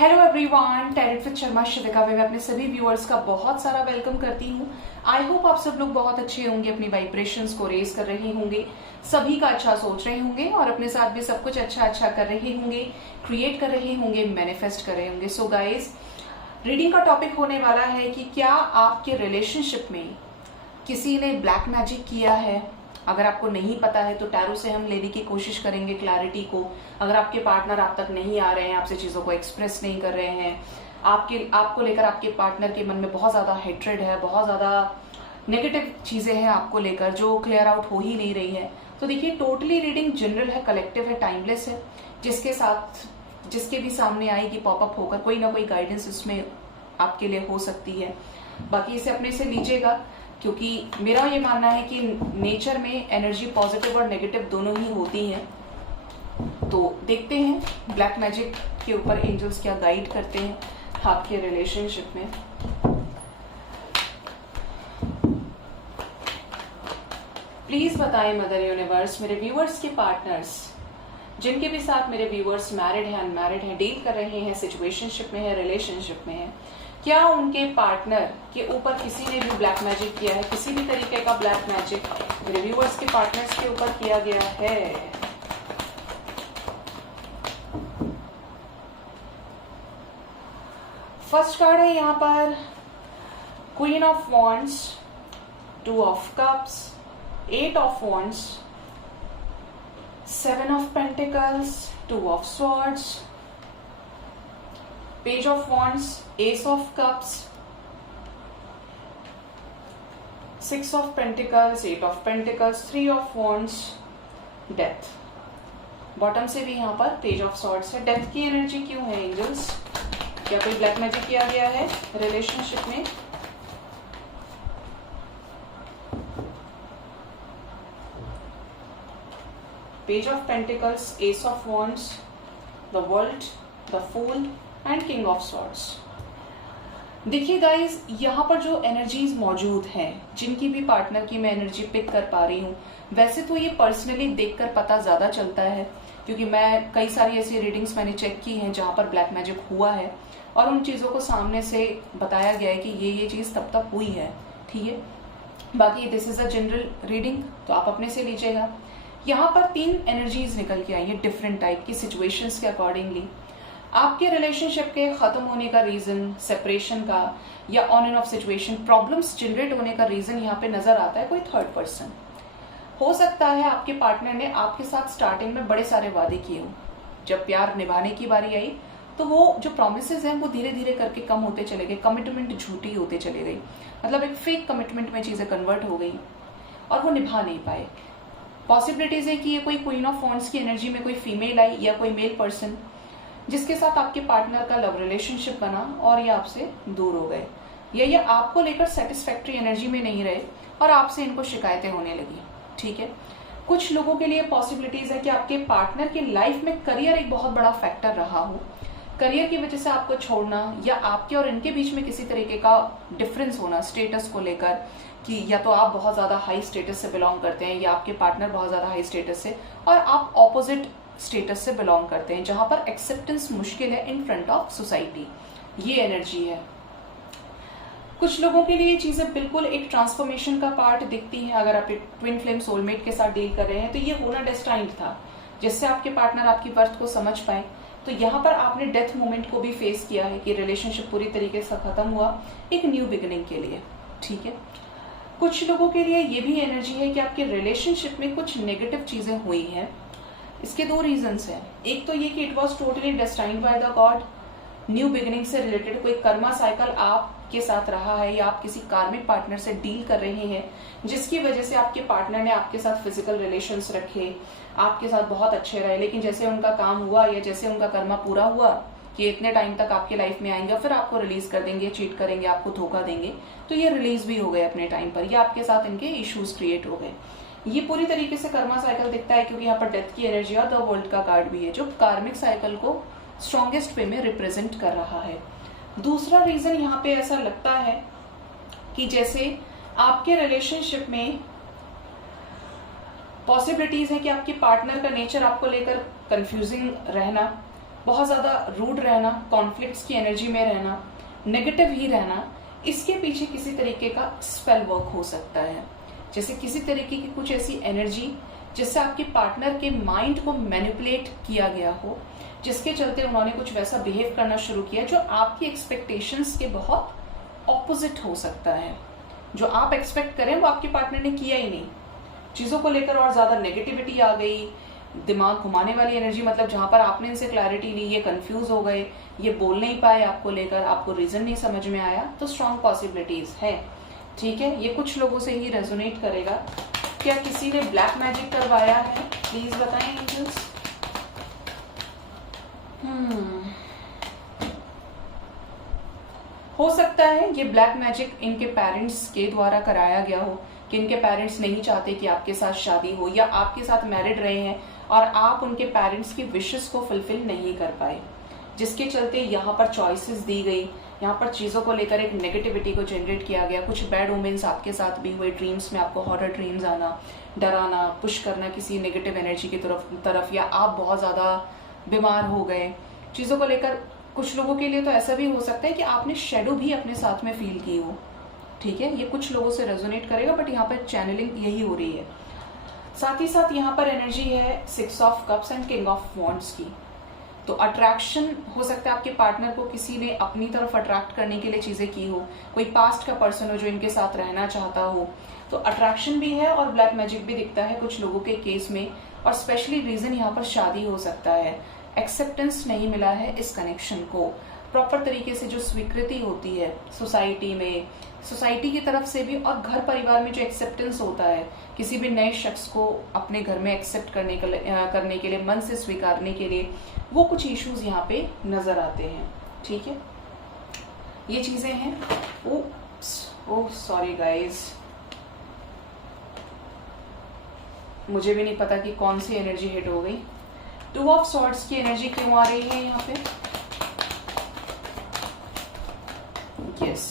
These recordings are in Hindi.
Hello everyone, tarot with Sharma Shivika में मैं अपने सभी व्यूअर्स का बहुत सारा वेलकम करती हूँ। आई होप आप सब लोग बहुत अच्छे होंगे, अपनी वाइब्रेशंस को रेज कर रहे होंगे, सभी का अच्छा सोच रहे होंगे और अपने साथ भी सब कुछ अच्छा कर रहे होंगे, क्रिएट कर रहे होंगे, मैनिफेस्ट कर रहे होंगे। सो गाइज, रीडिंग का टॉपिक होने वाला है कि क्या आपके रिलेशनशिप में किसी ने ब्लैक मैजिक किया है। अगर आपको नहीं पता है तो टैरो से हम लेने की कोशिश करेंगे क्लैरिटी को। अगर आपके पार्टनर आप तक नहीं आ रहे हैं, आपसे चीज़ों को एक्सप्रेस नहीं कर रहे हैं, आपको लेकर आपके पार्टनर के मन में बहुत ज़्यादा हेट्रेड है, बहुत ज़्यादा नेगेटिव चीज़ें हैं आपको लेकर जो क्लियर आउट हो ही नहीं रही है, तो देखिए टोटली रीडिंग जनरल है, कलेक्टिव है, टाइमलेस है। जिसके भी सामने आएगी पॉपअप होकर कोई ना कोई गाइडेंस इसमें आपके लिए हो सकती है। बाकी इसे अपने से लीजिएगा, क्योंकि मेरा ये मानना है कि नेचर में एनर्जी पॉजिटिव और नेगेटिव दोनों ही होती हैं। तो देखते हैं ब्लैक मैजिक के ऊपर एंजल्स क्या गाइड करते हैं आपके रिलेशनशिप में। प्लीज बताएं मदर यूनिवर्स, मेरे व्यूअर्स के पार्टनर्स जिनके भी साथ मेरे व्यूअर्स मैरिड हैं, अनमैरिड हैं, डील कर रहे हैं, सिचुएशनशिप में है, रिलेशनशिप में है, क्या उनके पार्टनर के ऊपर किसी ने भी ब्लैक मैजिक किया है, किसी भी तरीके का ब्लैक मैजिक मेरे व्यूअर्स के पार्टनर्स के ऊपर किया गया है। फर्स्ट कार्ड है यहाँ पर queen of wands, 2 of cups, 8 of wands, 7 of pentacles, 2 of swords, page of wands, S of cups, 6 of pentacles, 8 of pentacles, 3 of wands, death. Bottom से भी यहाँ पर पेज ऑफ सॉर्ड्स है। डेथ की एनर्जी क्यों है एंजल्स? क्या कोई ब्लैक मैजिक किया गया है रिलेशनशिप में? Page of pentacles, ace of wands, the world, the fool and king of swords. देखिए गाइज, यहाँ पर जो एनर्जीज मौजूद हैं, जिनकी भी पार्टनर की मैं एनर्जी पिक कर पा रही हूँ, वैसे तो ये पर्सनली देखकर पता ज्यादा चलता है, क्योंकि मैं कई सारी ऐसी रीडिंग्स मैंने चेक की हैं जहां पर ब्लैक मैजिक हुआ है और उन चीजों को सामने से बताया गया है कि ये चीज तब तक हुई है। ठीक है, बाकी this is a general reading, तो आप अपने से लीजिएगा। यहाँ पर 3 एनर्जीज निकल के आई है डिफरेंट टाइप की सिचुएशंस के अकॉर्डिंगली। आपके रिलेशनशिप के खत्म होने का रीजन, सेपरेशन का या on end of situation, problems generate होने का रीजन यहाँ पे नजर आता है कोई थर्ड पर्सन। हो सकता है आपके पार्टनर ने आपके साथ स्टार्टिंग में बड़े सारे वादे किए हों, जब प्यार निभाने की बारी आई तो वो जो प्रॉमिसेस हैं वो धीरे धीरे करके कम होते चले गए, कमिटमेंट झूठी होते चले गई, मतलब एक फेक कमिटमेंट में चीजें कन्वर्ट हो गई और वो निभा नहीं पाए। पॉसिबिलिटीज है कि ये कोई क्वीन ऑफ वॉन्ड्स की एनर्जी में कोई फीमेल आई या कोई मेल पर्सन जिसके साथ आपके पार्टनर का लव रिलेशनशिप बना और ये आपसे दूर हो गए, या ये आपको लेकर सेटिस्फैक्ट्री एनर्जी में नहीं रहे और आपसे इनको शिकायतें होने लगी। ठीक है, कुछ लोगों के लिए पॉसिबिलिटीज है कि आपके पार्टनर की लाइफ में करियर एक बहुत बड़ा फैक्टर रहा हो, करियर की वजह से आपको छोड़ना या आपके और इनके बीच में किसी तरीके का डिफरेंस होना स्टेटस को लेकर, कि या तो आप बहुत ज्यादा हाई स्टेटस से बिलोंग करते हैं या आपके पार्टनर बहुत ज्यादा हाई स्टेटस से और आप ऑपोजिट स्टेटस से बिलोंग करते हैं, जहां पर एक्सेप्टेंस मुश्किल है इन फ्रंट ऑफ सोसाइटी। ये एनर्जी है। कुछ लोगों के लिए चीजें बिल्कुल एक ट्रांसफॉर्मेशन का पार्ट दिखती है। अगर आप एक ट्विन फ्लेम सोलमेट के साथ डील कर रहे हैं तो ये होना डेस्टाइन्ड था, जिससे आपके पार्टनर आपकी बर्थ को समझ पाए। तो यहाँ पर आपने डेथ मोमेंट को भी फेस किया है कि रिलेशनशिप पूरी तरीके से खत्म हुआ एक न्यू बिगिनिंग के लिए। ठीक है, कुछ लोगों के लिए ये भी एनर्जी है कि आपके रिलेशनशिप में कुछ नेगेटिव चीजें हुई हैं। इसके 2 रीजंस हैं। एक तो ये कि it was totally destined by the god, new beginning से रिलेटेड कोई कर्मा साइकिल आपके साथ रहा है या आप किसी कार्मिक पार्टनर से डील कर रहे हैं जिसकी वजह से आपके पार्टनर ने आपके साथ फिजिकल रिलेशंस रखे, आपके साथ बहुत अच्छे रहे, लेकिन जैसे उनका काम हुआ या जैसे उनका कर्मा पूरा हुआ कि इतने टाइम तक आपके लाइफ में आएंगे फिर आपको रिलीज कर देंगे, चीट करेंगे, आपको धोखा देंगे, तो ये रिलीज भी हो गए अपने टाइम पर, या आपके साथ इनके इश्यूज क्रिएट हो गए। ये पूरी तरीके से कर्मा साइकिल दिखता है, क्योंकि यहाँ पर डेथ की एनर्जी और द वर्ल्ड का कार्ड भी है जो कार्मिक साइकिल को स्ट्रॉन्गेस्ट वे में रिप्रेजेंट कर रहा है। दूसरा रीजन यहाँ पे ऐसा लगता है कि जैसे आपके रिलेशनशिप में पॉसिबिलिटीज है कि आपके पार्टनर का नेचर आपको लेकर कंफ्यूजिंग रहना, बहुत ज़्यादा रूड रहना, कॉन्फ्लिक्ट्स की एनर्जी में रहना, नेगेटिव ही रहना, इसके पीछे किसी तरीके का स्पेल वर्क हो सकता है। जैसे किसी तरीके की कुछ ऐसी एनर्जी जिससे आपके पार्टनर के माइंड को मैनिपुलेट किया गया हो, जिसके चलते उन्होंने कुछ वैसा बिहेव करना शुरू किया जो आपकी एक्सपेक्टेशंस के बहुत ऑपोजिट हो सकता है। जो आप एक्सपेक्ट करें वो आपके पार्टनर ने किया ही नहीं। चीज़ों को लेकर और ज़्यादा नेगेटिविटी आ गई, दिमाग घुमाने वाली एनर्जी, मतलब जहां पर आपने इनसे क्लैरिटी ली, ये कंफ्यूज हो गए, ये बोल नहीं पाए आपको लेकर, आपको रीजन नहीं समझ में आया, तो स्ट्रॉन्ग पॉसिबिलिटीज है। ठीक है, ये कुछ लोगों से ही रेजोनेट करेगा। क्या किसी ने ब्लैक मैजिक करवाया है? प्लीज बताएं एंजल्स। हो सकता है ये ब्लैक मैजिक इनके पेरेंट्स के द्वारा कराया गया हो, कि इनके पेरेंट्स नहीं चाहते कि आपके साथ शादी हो, या आपके साथ मैरिड रहे हैं और आप उनके पेरेंट्स की विशेस को फुलफिल नहीं कर पाए, जिसके चलते यहाँ पर चॉइसेस दी गई, यहाँ पर चीज़ों को लेकर एक नेगेटिविटी को जनरेट किया गया। कुछ बैड ओमेंस आपके साथ भी हुए, ड्रीम्स में आपको हॉरर ड्रीम्स आना, डराना, पुश करना किसी नेगेटिव एनर्जी की तरफ, या आप बहुत ज़्यादा बीमार हो गए चीज़ों को लेकर। कुछ लोगों के लिए तो ऐसा भी हो सकता है कि आपने शेडो भी अपने साथ में फील की हो। ठीक है, ये कुछ लोगों से रेजोनेट करेगा, बट यहाँ पर चैनलिंग यही हो रही है। साथ ही साथ यहाँ पर एनर्जी है 6 of cups and king of wands की। तो अट्रैक्शन हो सकता है आपके पार्टनर को किसी ने अपनी तरफ अट्रैक्ट करने के लिए चीजें की हो, कोई पास्ट का पर्सन हो जो इनके साथ रहना चाहता हो, तो अट्रैक्शन भी है और ब्लैक मैजिक भी दिखता है कुछ लोगों के केस में। और स्पेशली रीजन यहाँ पर शादी हो सकता है। एक्सेप्टेंस नहीं मिला है इस कनेक्शन को, प्रॉपर तरीके से जो स्वीकृति होती है सोसाइटी में, सोसाइटी की तरफ से भी, और घर परिवार में जो एक्सेप्टेंस होता है किसी भी नए शख्स को अपने घर में एक्सेप्ट करने के लिए, मन से स्वीकारने के लिए, वो कुछ इश्यूज यहाँ पे नजर आते हैं। ठीक है, ये चीजें हैं। ओह सॉरी गाइज, मुझे भी नहीं पता कि कौन सी एनर्जी हिट हो गई। 2 ऑफ सॉर्ड्स की एनर्जी क्यों आ रही है यहाँ पे? यस,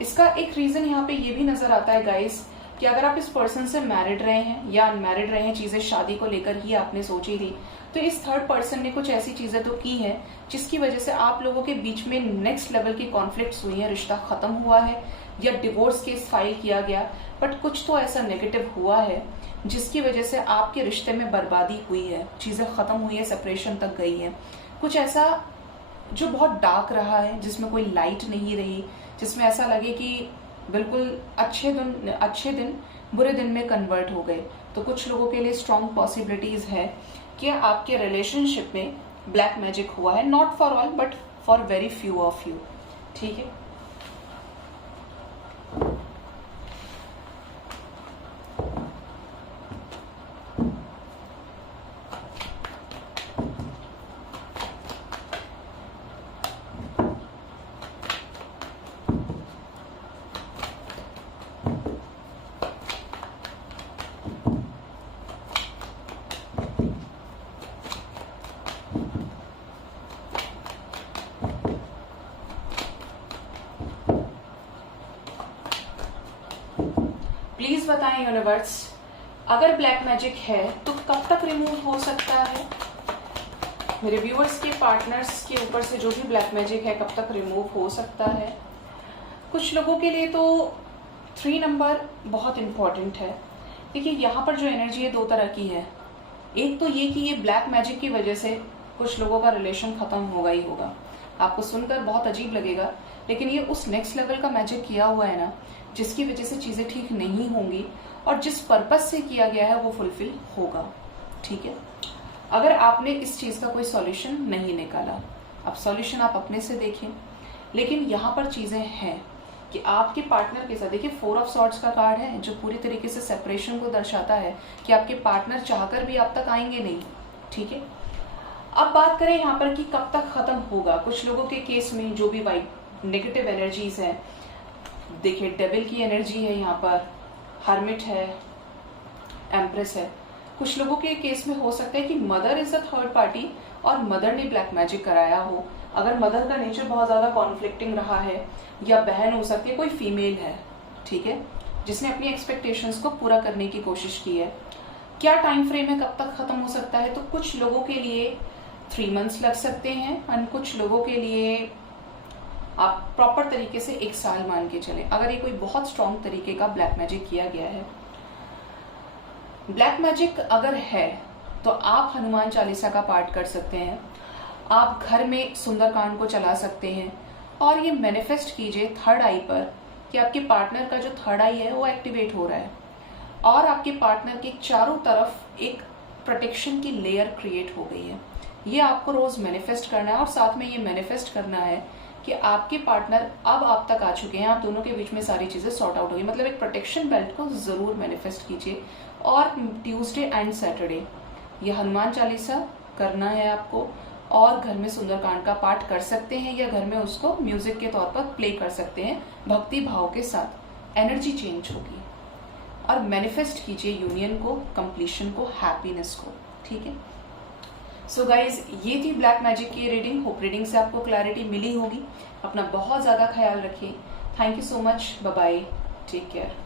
इसका एक रीजन यहाँ पे ये भी नजर आता है गाइस कि अगर आप इस पर्सन से मैरिड रहे हैं या अनमैरिड रहे हैं, चीजें शादी को लेकर ही आपने सोची थी, तो इस थर्ड पर्सन ने कुछ ऐसी चीजें तो की है जिसकी वजह से आप लोगों के बीच में नेक्स्ट लेवल की कॉन्फ्लिक्ट्स हुई है, रिश्ता खत्म हुआ है या डिवोर्स केस फाइल किया गया, बट कुछ तो ऐसा नेगेटिव हुआ है जिसकी वजह से आपके रिश्ते में बर्बादी हुई है, चीजें खत्म हुई है, सेपरेशन तक गई है। कुछ ऐसा जो बहुत डार्क रहा है, जिसमें कोई लाइट नहीं रही, जिसमें ऐसा लगे कि बिल्कुल अच्छे दिन बुरे दिन में कन्वर्ट हो गए। तो कुछ लोगों के लिए स्ट्रॉन्ग पॉसिबिलिटीज है कि आपके रिलेशनशिप में ब्लैक मैजिक हुआ है, not for all but for very few of you. ठीक है, प्लीज बताएं यूनिवर्स, अगर ब्लैक मैजिक है तो कब तक रिमूव हो सकता है? मेरे व्यूअर्स के पार्टनर्स के ऊपर से जो भी ब्लैक मैजिक है कब तक रिमूव हो सकता है? कुछ लोगों के लिए तो 3 नंबर बहुत इंपॉर्टेंट है। देखिए, यहाँ पर जो एनर्जी है 2 तरह की है। एक तो ये कि ये ब्लैक मैजिक की वजह से कुछ लोगों का रिलेशन खत्म होगा ही होगा। आपको सुनकर बहुत अजीब लगेगा, लेकिन ये उस नेक्स्ट लेवल का मैजिक किया हुआ है ना, जिसकी वजह से चीजें ठीक नहीं होंगी और जिस पर्पस से किया गया है वो फुलफिल होगा। ठीक है, अगर आपने इस चीज का कोई सॉल्यूशन नहीं निकाला, अब सॉल्यूशन आप अपने से देखें। लेकिन यहाँ पर चीजें हैं कि आपके पार्टनर के साथ, देखिए 4 ऑफ सॉर्ड्स का कार्ड है जो पूरी तरीके से सेपरेशन को दर्शाता है कि आपके पार्टनर चाहकर भी आप तक आएंगे नहीं। ठीक है, अब बात करें यहाँ पर कि कब तक खत्म होगा। कुछ लोगों के केस में जो भी नेगेटिव एनर्जीज है, देखिए डेविल की एनर्जी है, यहाँ पर हर्मिट है, एम्प्रेस है। कुछ लोगों के केस में हो सकता है कि mother is a third party और मदर ने ब्लैक मैजिक कराया हो। अगर मदर का नेचर बहुत ज्यादा कॉन्फ्लिक्टिंग रहा है, या बहन हो सकती है, कोई फीमेल है, ठीक है, जिसने अपनी एक्सपेक्टेशंस को पूरा करने की कोशिश की है। क्या टाइम फ्रेम है, कब तक खत्म हो सकता है? तो कुछ लोगों के लिए 3 मंथ्स लग सकते हैं और कुछ लोगों के लिए आप प्रॉपर तरीके से 1 साल मान के चले, अगर ये कोई बहुत स्ट्रॉन्ग तरीके का ब्लैक मैजिक किया गया है। ब्लैक मैजिक अगर है तो आप हनुमान चालीसा का पाठ कर सकते हैं, आप घर में सुंदरकांड को चला सकते हैं और ये मैनिफेस्ट कीजिए थर्ड आई पर कि आपके पार्टनर का जो थर्ड आई है वो एक्टिवेट हो रहा है और आपके पार्टनर के चारों तरफ एक प्रोटेक्शन की लेयर क्रिएट हो गई है। ये आपको रोज मैनिफेस्ट करना है और साथ में ये मैनिफेस्ट करना है कि आपके पार्टनर अब आप तक आ चुके हैं, आप दोनों के बीच में सारी चीजें सॉर्ट आउट होगी। मतलब एक प्रोटेक्शन बेल्ट को जरूर मैनिफेस्ट कीजिए और ट्यूसडे एंड सैटरडे ये हनुमान चालीसा करना है आपको और घर में सुंदरकांड का पाठ कर सकते हैं या घर में उसको म्यूजिक के तौर पर प्ले कर सकते हैं भक्ति भाव के साथ। एनर्जी चेंज होगी और मैनिफेस्ट कीजिए यूनियन को, कंप्लीशन को, हैप्पीनेस को। ठीक है, सो गाइज ये थी ब्लैक मैजिक की रीडिंग। होप रीडिंग से आपको क्लैरिटी मिली होगी। अपना बहुत ज्यादा ख्याल रखिए। Thank you so much, bye bye, take care.